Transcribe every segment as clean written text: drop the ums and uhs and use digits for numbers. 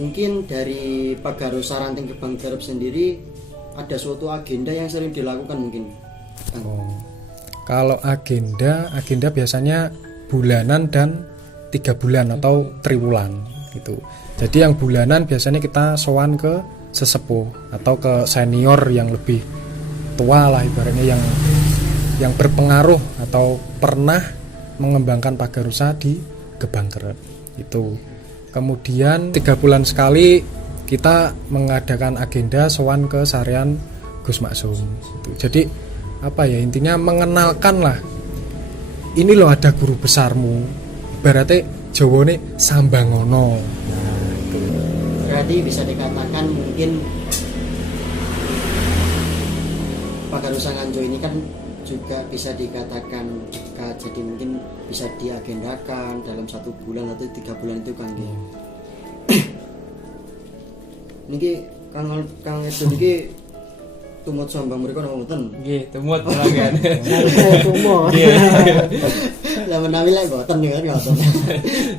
mungkin dari Pagarusa Ranting Gebang Garep sendiri ada suatu agenda yang sering dilakukan mungkin. Kalau agenda biasanya bulanan dan 3 bulan atau triwulan gitu. Jadi yang bulanan biasanya kita sowan ke sesepuh atau ke senior yang lebih tua lah ibaratnya, yang berpengaruh atau pernah mengembangkan Pagarusa di Gebang Garep itu. Kemudian 3 bulan sekali kita mengadakan agenda sowan ke Sarian Gus Maksum gitu. Jadi apa ya, intinya mengenalkan lah, ini loh ada guru besarmu, berarti Jawane sambangono. Nah, itu. Berarti bisa dikatakan mungkin Pagarusa Nganjuk ini kan juga bisa dikatakan dekat, jadi mungkin bisa diagendakan dalam 1 bulan atau 3 bulan itu kan. Niki Kang Edo niki tumut sambang mriku napa mboten? Nggih, tumut pelanggan. Tumut. Lah menawi lek mboten kan ngoten.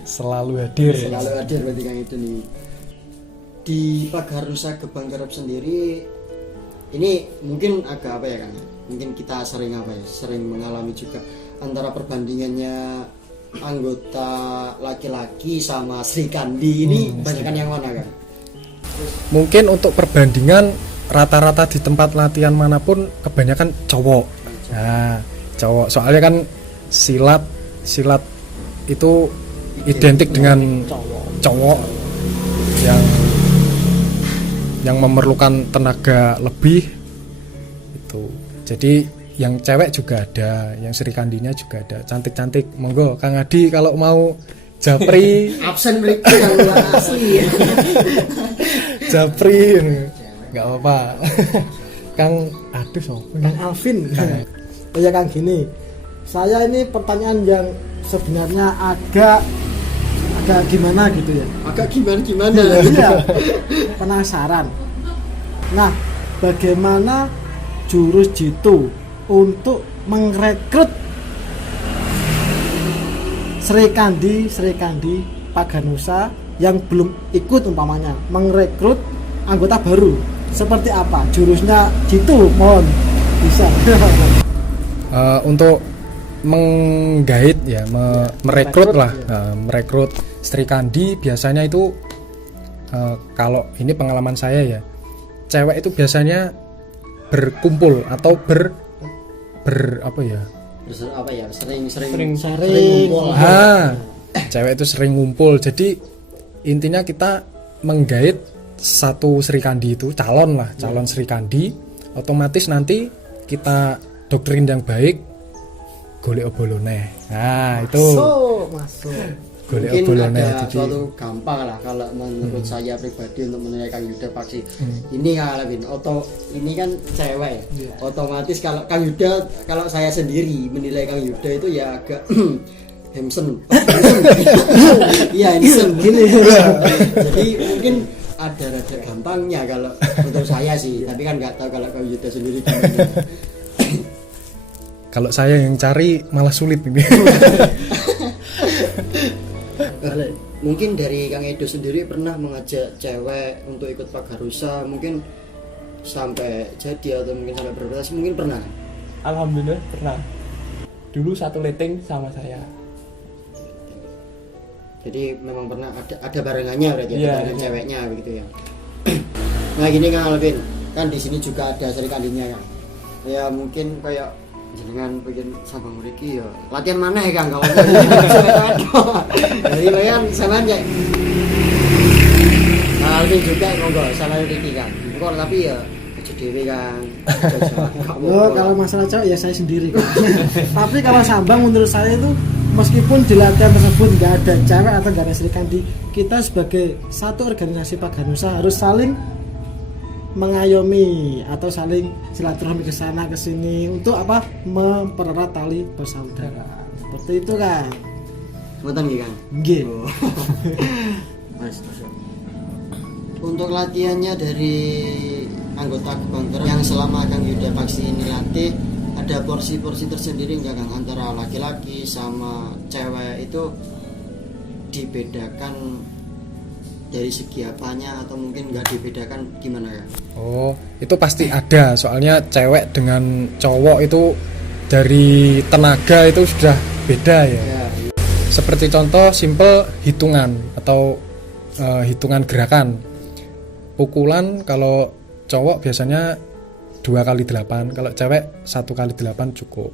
Selalu hadir Berarti Kang Edo nih. Di Pagarusa Gebang Garep sendiri ini mungkin agak apa ya Kang? Mungkin kita sering mengalami juga antara perbandingannya anggota laki-laki sama Sri Kandi ini banyakkan yang mana Kang? Mungkin untuk perbandingan rata-rata di tempat latihan manapun kebanyakan cowok. Nah, cowok soalnya kan silat itu identik dengan cowok yang memerlukan tenaga lebih itu. Jadi yang cewek juga ada, yang Sri Kandinya juga ada, cantik-cantik. Monggo Kang Adi kalau mau japri Absen mereka yang luar asli. japri nggak apa-apa. Kang Kang Alvin. Ya Kang, gini, saya ini pertanyaan yang sebenarnya agak gimana gitu ya. Agak gimana? Iya. Penasaran. Nah, bagaimana jurus jitu untuk merekrut Sri Kandi Paganusa yang belum ikut, umpamanya merekrut anggota baru, seperti apa jurusnya jitu, mohon bisa. Untuk menggait ya, merekrut lah, merekrut Sri Kandi biasanya itu kalau ini pengalaman saya ya, cewek itu biasanya berkumpul atau sering ngumpul. Cewek itu sering ngumpul. Jadi intinya kita menggait satu Sri Kandi itu, calon Sri Kandi, otomatis nanti kita doktrin yang baik, golek obolone. Nah, itu masuk. Mungkin ada suatu gampang lah kalau menurut saya pribadi untuk menilai Kang Yuda Paksi. Ini ini kan cewek ya. Otomatis kalau Kang Yuda, kalau saya sendiri menilai Kang Yuda itu ya agak handsome. Iya, handsome gini. Jadi mungkin ada rada gampangnya kalau untuk saya sih, tapi kan nggak tahu kalau Kang Yuda sendiri gimana. Kalau saya yang cari malah sulit ini. Mungkin dari Kang Edo sendiri pernah mengajak cewek untuk ikut Pagarusa, mungkin sampai jadi atau mungkin sampai berprestasi, mungkin pernah? Alhamdulillah pernah. Dulu satu letting sama saya. Jadi memang pernah ada barengannya berarti, ada barengan ceweknya begitu ya. Nah gini Kang Alvin, kan di sini juga ada Sri Kandinya Kang. Ya mungkin kayak jenengan bikin sambang mriki ya latihan mana ya Kang, kalau jadi kan sama aja. Nah Alvin juga monggo sama mriki Kang, kok tapi ya aja dhewe Kang. Kalau masalah cewek ya saya sendiri Kang. Tapi kalau sambang menurut saya itu meskipun di latihan tersebut nggak ada cewek atau nggak ada Sri Kandi, kita sebagai satu organisasi Paganusa harus saling mengayomi atau saling silaturahmi ke sana ke sini untuk apa, mempererat tali persaudaraan. Seperti itu kan. Mboten nggih Kang. Nggih. Mas. Untuk latihannya dari anggota Gebang Garep yang selama Kang Yuda Paksi ini latih, ada porsi-porsi tersendiri enggak Kang antara laki-laki sama cewek, itu dibedakan dari segi apanya atau mungkin nggak dibedakan gimana ya? Oh, itu pasti ada. Soalnya cewek dengan cowok itu dari tenaga itu sudah beda ya. Seperti contoh simple hitungan atau hitungan gerakan. Pukulan kalau cowok biasanya 2 kali 8, kalau cewek 1 kali 8 cukup.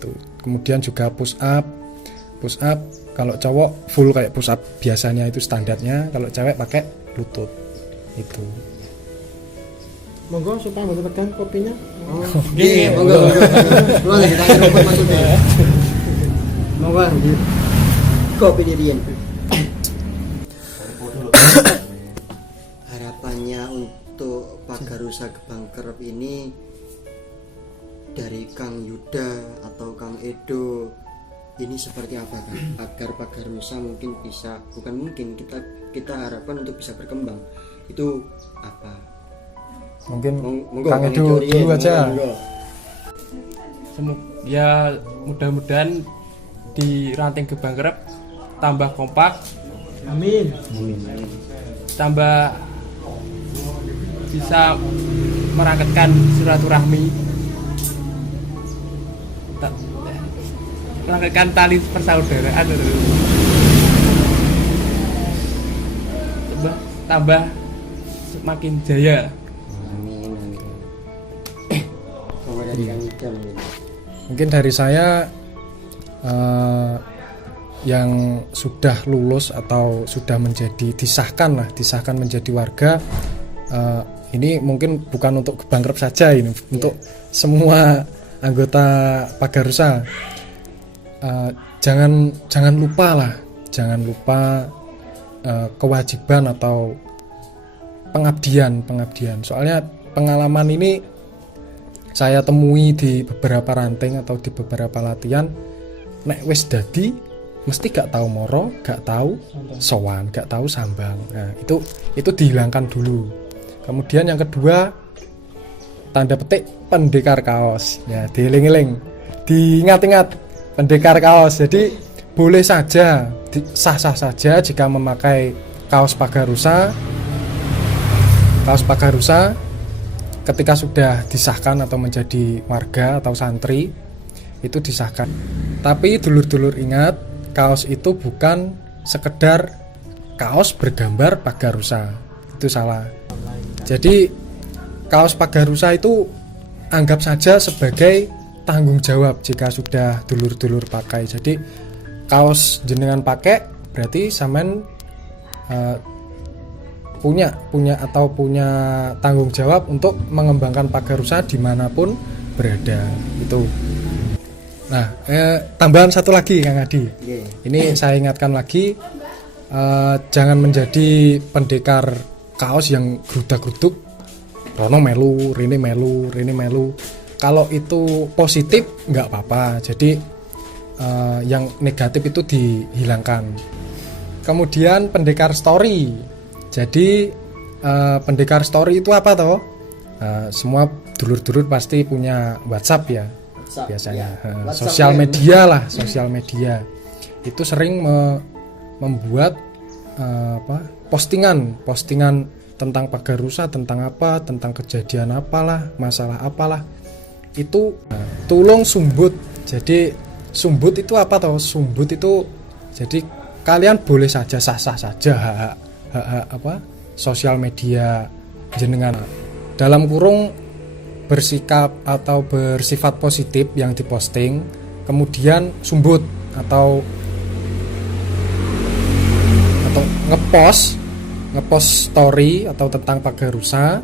Tuh. Kemudian juga push up kalau cowok full kayak push up biasanya itu standarnya, kalau cewek pakai lutut itu. Monggo supaya mbok tekan kopinya. Nggih, monggo. Kulo lagi tanya rumput maksudnya. Monggo nggih. Kopi dirian. Harapannya untuk Pagarusa Gebang Kerep ini dari Kang Yuda atau Kang Edo ini seperti apa kan, agar Pagarusa mungkin bisa, bukan mungkin, kita harapkan untuk bisa berkembang, itu apa? Mungkin Kang Edo dulu aja. Ya mudah-mudahan di ranting Gebang Kerep tambah kompak, Amin. tambah bisa merangkatkan silaturahmi, merangkatkan tali persaudaraan, tambah semakin jaya. Amin. Semoga dari Kang Yuda Mungkin dari saya yang sudah lulus atau sudah disahkan menjadi warga, ini mungkin bukan untuk Gebang Kerep saja, ini untuk semua anggota Pagarusa. Jangan lupa kewajiban atau pengabdian. Soalnya pengalaman ini saya temui di beberapa ranting atau di beberapa latihan. Nek wis dadi mesti gak tahu moro, gak tahu sowan, gak tahu sambang. Nah, itu dihilangkan dulu. Kemudian yang kedua, tanda petik pendekar kaos. Ya, dieling-eling, diingat-ingat. Pendekar kaos, jadi boleh saja, sah-sah saja jika memakai kaos Pagarusa ketika sudah disahkan atau menjadi warga atau santri, itu disahkan. Tapi dulur-dulur ingat, kaos itu bukan sekedar kaos bergambar Pagarusa, itu salah. Jadi kaos Pagarusa itu anggap saja sebagai tanggung jawab jika sudah dulur-dulur pakai. Jadi kaos jenengan pakai berarti sampean punya tanggung jawab untuk mengembangkan Pagarusa dimanapun berada itu. Nah, tambahan satu lagi Kang Adi. Ini saya ingatkan lagi, jangan menjadi pendekar kaos yang gerudak-geruduk, rono melu, rene melu. Kalau itu positif nggak apa-apa, jadi yang negatif itu dihilangkan. Kemudian pendekar story, jadi pendekar story itu apa toh? Semua dulur-dulur pasti punya WhatsApp ya, biasanya ya. Sosial media itu sering membuat postingan tentang Pagarusa, tentang kejadian apalah, masalah apalah. Itu tulung sumbut. Jadi sumbut itu apa toh? Sumbut itu jadi kalian boleh saja sah-sah saja hak sosial media jenengan dalam kurung bersikap atau bersifat positif yang diposting, kemudian sumbut atau ngepost story atau tentang Pagarusa,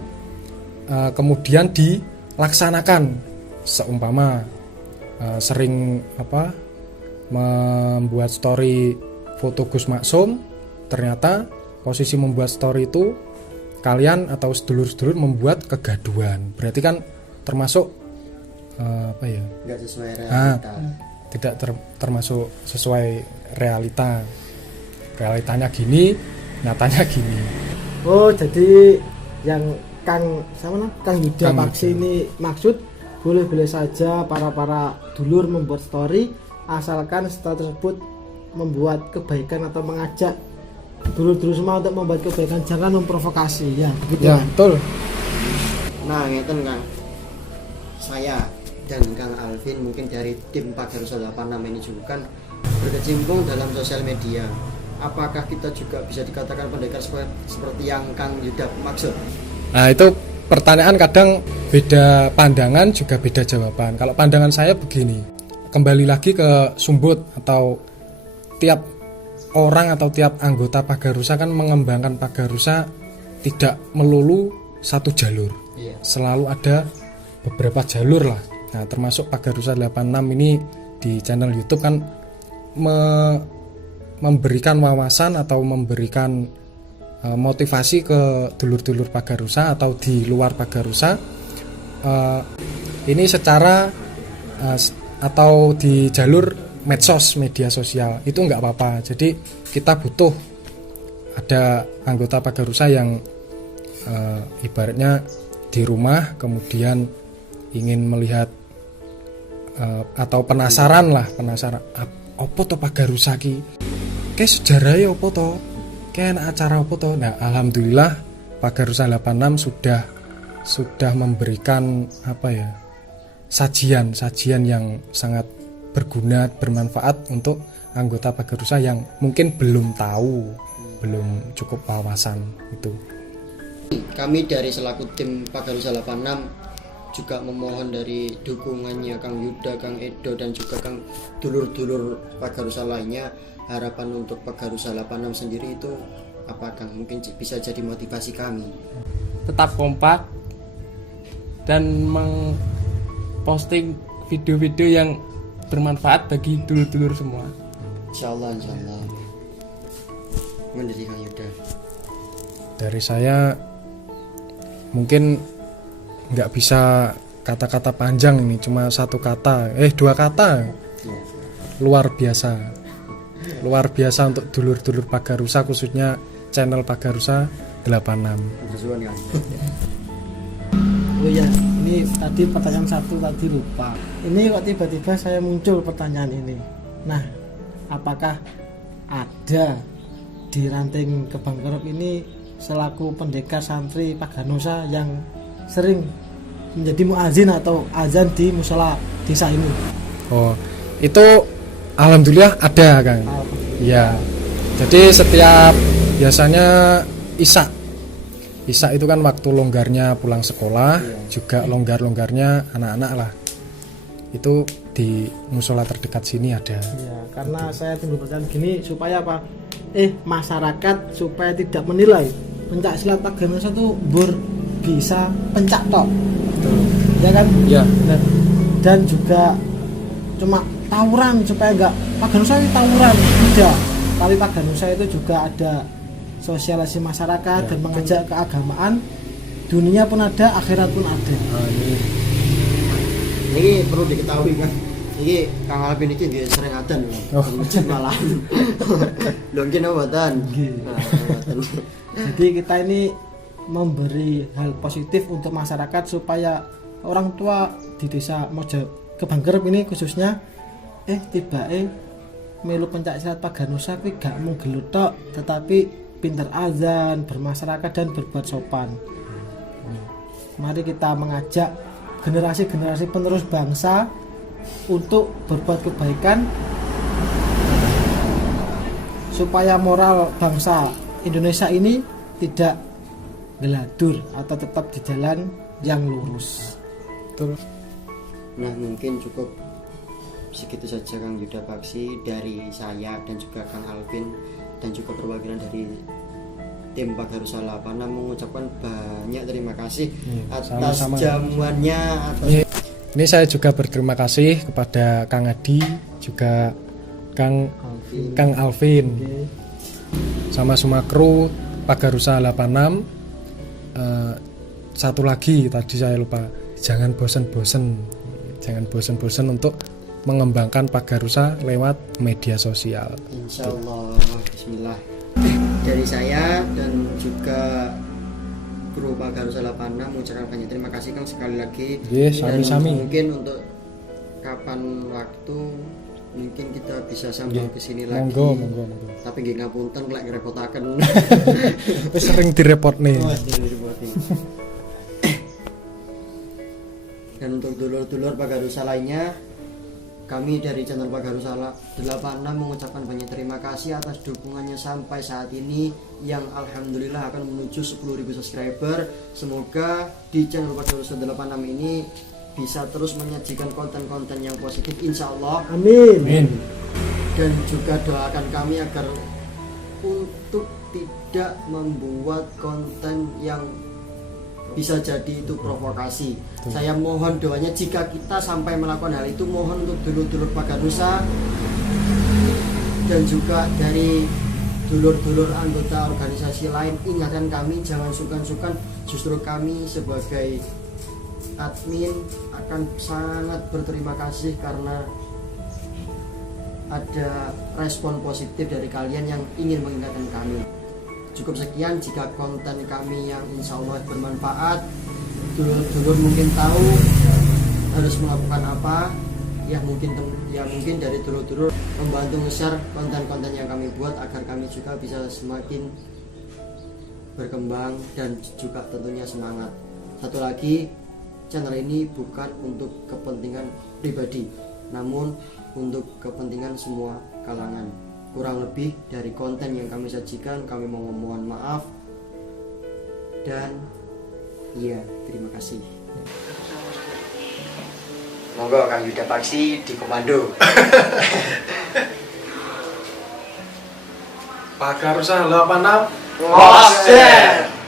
kemudian dilaksanakan. Seumpama sering membuat story foto Gus Maksum, ternyata posisi membuat story itu kalian atau sedulur-sedulur membuat kegaduhan, berarti kan termasuk nggak sesuai realita. Tidak termasuk sesuai realitanya gini, nyatanya gini. Oh, jadi yang Kang Yuda Paksi ini maksud boleh-boleh saja para dulur membuat story, asalkan story tersebut membuat kebaikan atau mengajak dulu semua untuk membuat kebaikan, jangan memprovokasi ya begitu Ya, kan? betul. Nah ngeten Kang, saya dan Kang Alvin mungkin dari tim Pagarusa 86 ini juga kan berkecimpung dalam sosial media. Apakah kita juga bisa dikatakan pendekar seperti yang Kang Yuda maksud? Nah, itu pertanyaan kadang beda pandangan juga beda jawaban. Kalau pandangan saya begini, kembali lagi ke Sumbut atau tiap orang atau tiap anggota Pagarusa kan mengembangkan Pagarusa tidak melulu satu jalur. Iya. Selalu ada beberapa jalur lah. Nah, termasuk Pagarusa 86 ini di channel YouTube kan memberikan wawasan atau memberikan motivasi ke dulur-dulur Pagarusa atau di luar Pagarusa. Ini secara atau di jalur medsos, media sosial itu nggak apa-apa. Jadi kita butuh ada anggota Pagarusa yang ibaratnya di rumah kemudian ingin melihat atau penasaran opo to Pagarusa ki kayak sejarahnya opo to kayak acara opo to. Nah, alhamdulillah Pagarusa 86 sudah memberikan sajian yang sangat berguna, bermanfaat untuk anggota Pagarusa yang mungkin belum tahu, belum cukup wawasan itu. Kami dari selaku tim Pagarusa 86 juga memohon dari dukungannya Kang Yuda, Kang Edo dan juga Kang dulur-dulur Pagarusa lainnya. Harapan untuk Pagarusa 86 sendiri itu apa Kang? Mungkin bisa jadi motivasi kami. Tetap kompak dan memposting video-video yang bermanfaat bagi dulur-dulur semua. Insyaallah. Menurut Kang Yuda. Dari saya mungkin nggak bisa kata-kata panjang ini, cuma dua kata. Luar biasa untuk dulur-dulur Pagarusa, khususnya channel Pagarusa 86. Oh ya, ini tadi pertanyaan satu tadi lupa. Ini kok tiba-tiba saya muncul pertanyaan ini. Nah, apakah ada di ranting Kebangkerep ini selaku pendekar santri Paganusa yang sering menjadi muazin atau azan di musola desa ini? Oh, itu alhamdulillah ada, Kang. Ya. Jadi setiap biasanya Isya itu kan waktu longgarnya pulang sekolah, juga longgarnya anak-anak lah. Itu di musola terdekat sini ada. Ya, karena saya timbul pertanyaan gini supaya apa? Masyarakat supaya tidak menilai pencak silat Paganusa itu bisa pencak tok. Ya kan? Ya. Dan juga cuma tawuran supaya enggak Paganusa itu tawuran tidak. Tapi Paganusa itu juga ada sosialisasi masyarakat dan mengajak keagamaan. Dunia pun ada, akhirat pun ada. Ini perlu diketahui kan. Ini Kang Alvin ini dia sering adzan masjid malam. Lho nggih napa mboten? Jadi kita ini memberi hal positif untuk masyarakat supaya orang tua di desa Mojo Kebangkerep ini khususnya melu pencak silat Paganusa kuwi gak mung gelut tok, tetapi pinter azan, bermasyarakat dan berbuat sopan. Mari kita mengajak generasi-generasi penerus bangsa untuk berbuat kebaikan supaya moral bangsa Indonesia ini tidak geladur atau tetap di jalan yang lurus. Betul. Nah, mungkin cukup segitu saja Kang Yuda Paksi dari saya dan juga Kang Alvin dan juga perwakilan dari tim Pagarusa 86 mengucapkan banyak terima kasih atas jamuannya. Ini saya juga berterima kasih kepada Kang Adi, juga Kang Alvin, sama semua kru Pagarusa 86. Satu lagi tadi saya lupa, jangan bosan-bosan untuk mengembangkan Pagarusa lewat media sosial. Insyaallah. Bismillah. Dari saya dan juga kru Pagarusa 86 mengucapkan banyak terima kasih Kang sekali lagi. Yes, sami-sami. Mungkin untuk kapan waktu mungkin kita bisa sambung ke sini lagi. Monggo. Tapi nggih ngapunten lek ngerepotaken. Wis sering direpot nih. Oh, direpoti. Dan untuk dulur-dulur Pagarusa lainnya, kami dari channel Pagarusa 86 mengucapkan banyak terima kasih atas dukungannya sampai saat ini yang alhamdulillah akan menuju 10.000 subscriber. Semoga di channel Pagarusa 86 ini bisa terus menyajikan konten-konten yang positif insyaallah. Amin. Dan juga doakan kami agar untuk tidak membuat konten yang bisa jadi itu provokasi. Saya mohon doanya jika kita sampai melakukan hal itu, mohon untuk dulur-dulur Pagarusa dan juga dari dulur-dulur anggota organisasi lain, ingatkan kami jangan sungkan-sungkan. Justru kami sebagai admin akan sangat berterima kasih karena ada respon positif dari kalian yang ingin mengingatkan kami. Cukup sekian, jika konten kami yang insya Allah bermanfaat, dulur-dulur mungkin tahu harus melakukan apa, ya mungkin dari dulur-dulur membantu nge-share konten-konten yang kami buat agar kami juga bisa semakin berkembang dan juga tentunya semangat. Satu lagi, channel ini bukan untuk kepentingan pribadi, namun untuk kepentingan semua kalangan. Kurang lebih dari konten yang kami sajikan, kami mohon maaf dan iya, terima kasih. Monggo Kang Yuda Paksi di komando. Pagarusa 86 Ngosek.